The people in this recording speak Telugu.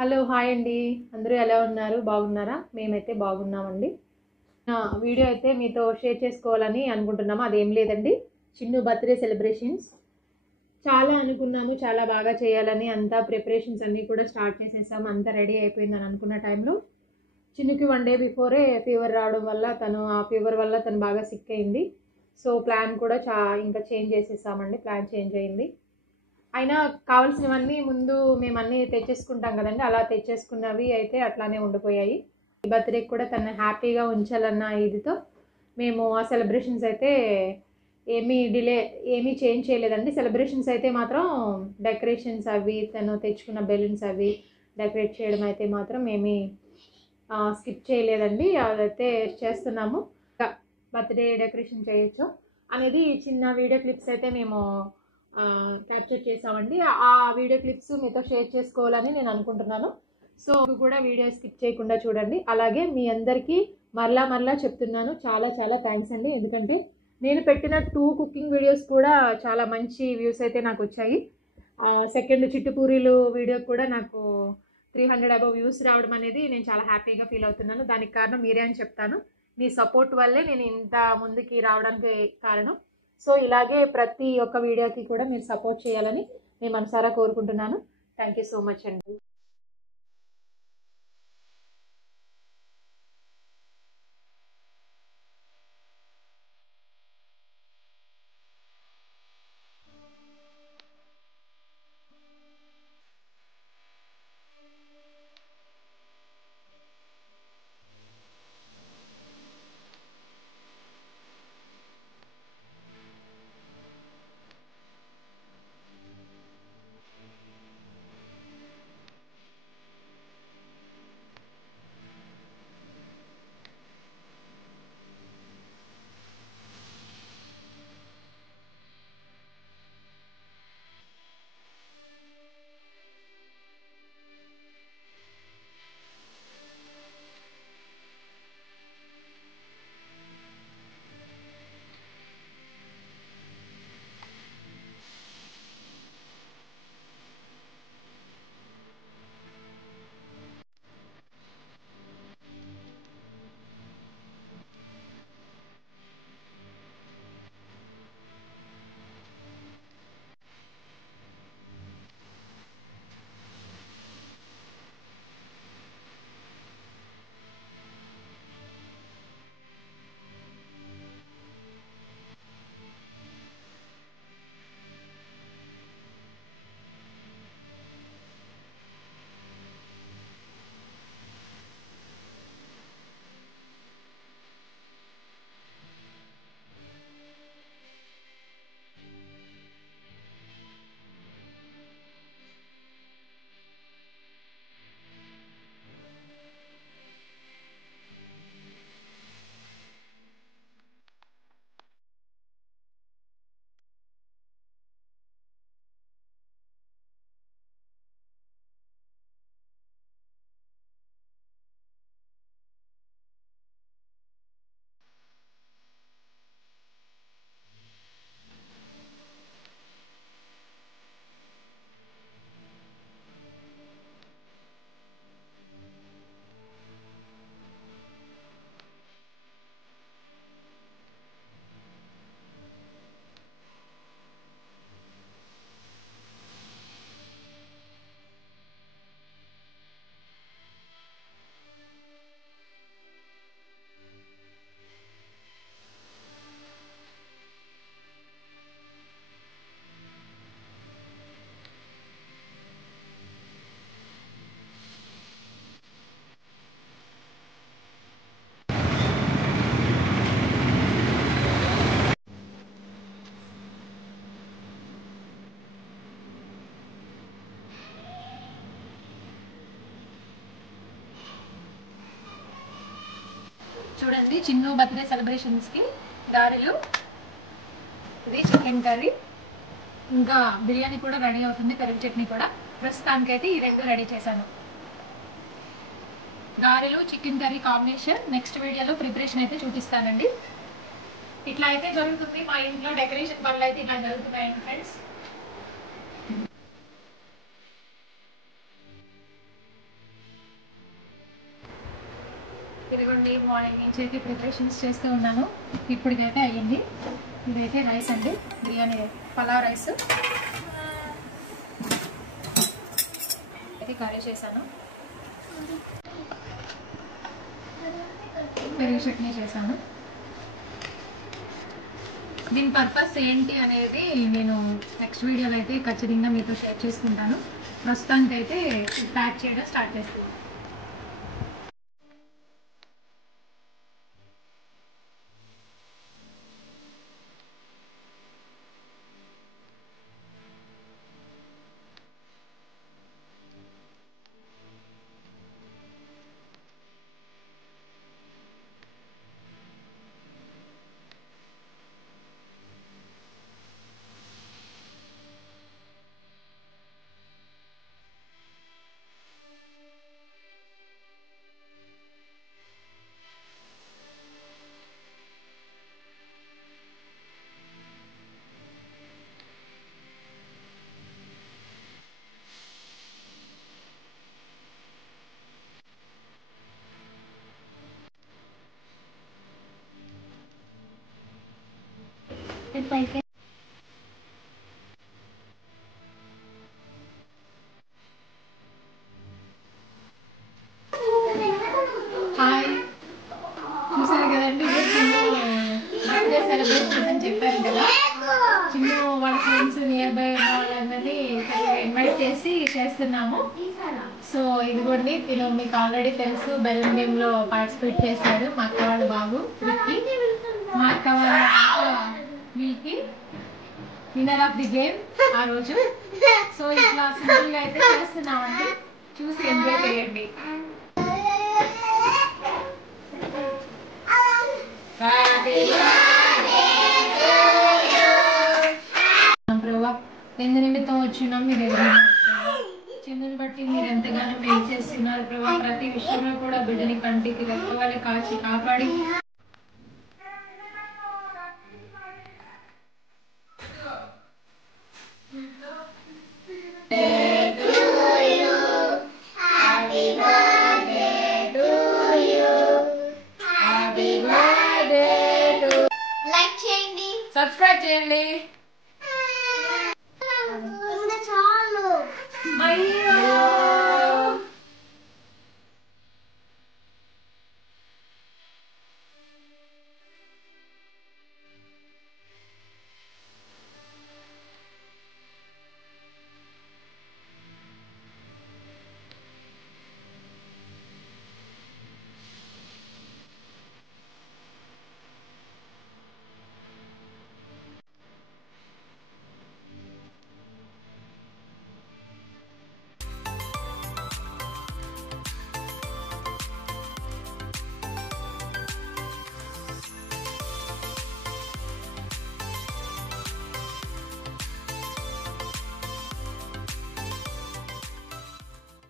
హలో హాయ్ అండి. అందరూ ఎలా ఉన్నారు? బాగున్నారా? మేమైతే బాగున్నామండి. వీడియో అయితే మీతో షేర్ చేసుకోవాలని అనుకుంటున్నాము. అదేం లేదండి, చిన్ను బర్త్డే సెలబ్రేషన్స్. చాలా అనుకున్నాము, చాలా బాగా చేయాలని. అంతా ప్రిపరేషన్స్ అన్నీ కూడా స్టార్ట్ చేసేసాము. అంతా రెడీ అయిపోయిందని అనుకున్న టైంలో చిన్నుకి 1 డే బిఫోరే ఫీవర్ రావడం వల్ల ఆ ఫీవర్ వల్ల తను బాగా సిక్ అయింది. సో ప్లాన్ కూడా ఇంకా చేంజ్ చేసేసామండి. ప్లాన్ చేంజ్ అయింది. అయినా కావాల్సినవన్నీ ముందు మేమన్నీ తెచ్చేసుకుంటాం కదండి, అలా తెచ్చేసుకున్నవి అయితే అట్లానే ఉండిపోయాయి. ఈ బర్త్డేకి కూడా తను హ్యాపీగా ఉంచాలన్న ఇదితో మేము ఆ సెలబ్రేషన్స్ అయితే ఏమీ చేంజ్ చేయలేదండి. సెలబ్రేషన్స్ అయితే మాత్రం డెకరేషన్స్ అవి తను తెచ్చుకున్న బెలూన్స్ అవి డెకరేట్ చేయడం అయితే మాత్రం ఏమీ స్కిప్ చేయలేదండి. అదైతే చేస్తున్నాము. బర్త్డే డెకరేషన్ చేయొచ్చు అనేది చిన్న వీడియో క్లిప్స్ అయితే మేము క్యాప్చర్ చేసామండి. ఆ వీడియో క్లిప్స్ మీతో షేర్ చేసుకోవాలని నేను అనుకుంటున్నాను. సో కూడా వీడియో స్కిప్ చేయకుండా చూడండి. అలాగే మీ అందరికీ మరలా చెప్తున్నాను, చాలా చాలా థ్యాంక్స్ అండి. ఎందుకంటే నేను పెట్టిన 2 కుకింగ్ వీడియోస్ కూడా చాలా మంచి వ్యూస్ అయితే నాకు వచ్చాయి. సెకండ్ చిట్టుపూరీలు వీడియో కూడా నాకు 300 అబవ్ వ్యూస్ రావడం అనేది నేను చాలా హ్యాపీగా ఫీల్ అవుతున్నాను. దానికి కారణం మీరే అని చెప్తాను. మీ సపోర్ట్ వల్లే నేను ఇంత ముందుకి రావడానికి కారణం. సో ఇలాగే ప్రతి ఒక్క వీడియోకి కూడా మీరు సపోర్ట్ చేయాలని నేను మనసారా కోరుకుంటున్నాను. థ్యాంక్ యూ సో మచ్ అండి. చూడండి, చిన్ను బర్త్డే సెలబ్రేషన్స్కి గారెలు, ఇది చికెన్ కర్రీ, ఇంకా బిర్యానీ కూడా రెడీ అవుతుంది, పెరుగు చట్నీ కూడా. ప్రస్తుతానికైతే ఈ 2 రెడీ చేశాను. గారెలు చికెన్ కర్రీ కాంబినేషన్ నెక్స్ట్ వీడియోలో ప్రిపరేషన్ అయితే చూపిస్తానండి. ఇట్లా అయితే జరుగుతుంది మా ఇంట్లో డెకరేషన్ పనులు అయితే ఇట్లా జరుగుతున్నాయండి ఫ్రెండ్స్. ఇదిగోండి మార్నింగ్ నుంచి అయితే ప్రిపరేషన్స్ చేస్తూ ఉన్నాను. ఇప్పటికైతే అయ్యింది. ఇదైతే రైస్ అండి, బిర్యానీ పలావ్ రైస్ అయితే కర్రీ చేశాను. పెరుగు చట్నీ చేశాను. దీని పర్పస్ ఏంటి అనేది నేను నెక్స్ట్ వీడియోలో అయితే ఖచ్చితంగా మీతో షేర్ చేసుకుంటాను. ప్రస్తుతానికి అయితే ప్యాక్ చేయడం స్టార్ట్ చేస్తున్నాను. హాయ్, చూసారు కదండి బర్త్డే సెలబ్రేషన్స్ అని చెప్పాను కదా. చిన్న వాళ్ళ ఫ్రెండ్స్ నియర్ బై వాళ్ళందరినీ ఇన్వైట్ చేసి చేస్తున్నాము. సో ఇదిగోండి, తిను మీకు ఆల్రెడీ తెలుసు, బెల్లం గేమ్లో పార్టిసిపేట్ చేశారు మా అక్క వాళ్ళ బాబు విక్కీ, మా అక్క వాళ్ళ Milky winner of the game ఆ రోజు. సో ఇట్లా సింపుల్గా అయితే చేస్తున్నామండి, చూసి ఎంజాయ్ చేయండి. ప్రభా, ఎందు నిమిత్తం వచ్చినాం మీ దగ్గర చిన్నని బట్టి మీరు ఎంతగానో మేలు చేస్తున్నారు ప్రభా. ప్రతి విషయంలో కూడా బిడ్డని కంటికి రెక్కవాలి కాచి కాపాడి సబ్స్క్రైబ్ చేయండి. అయ్యో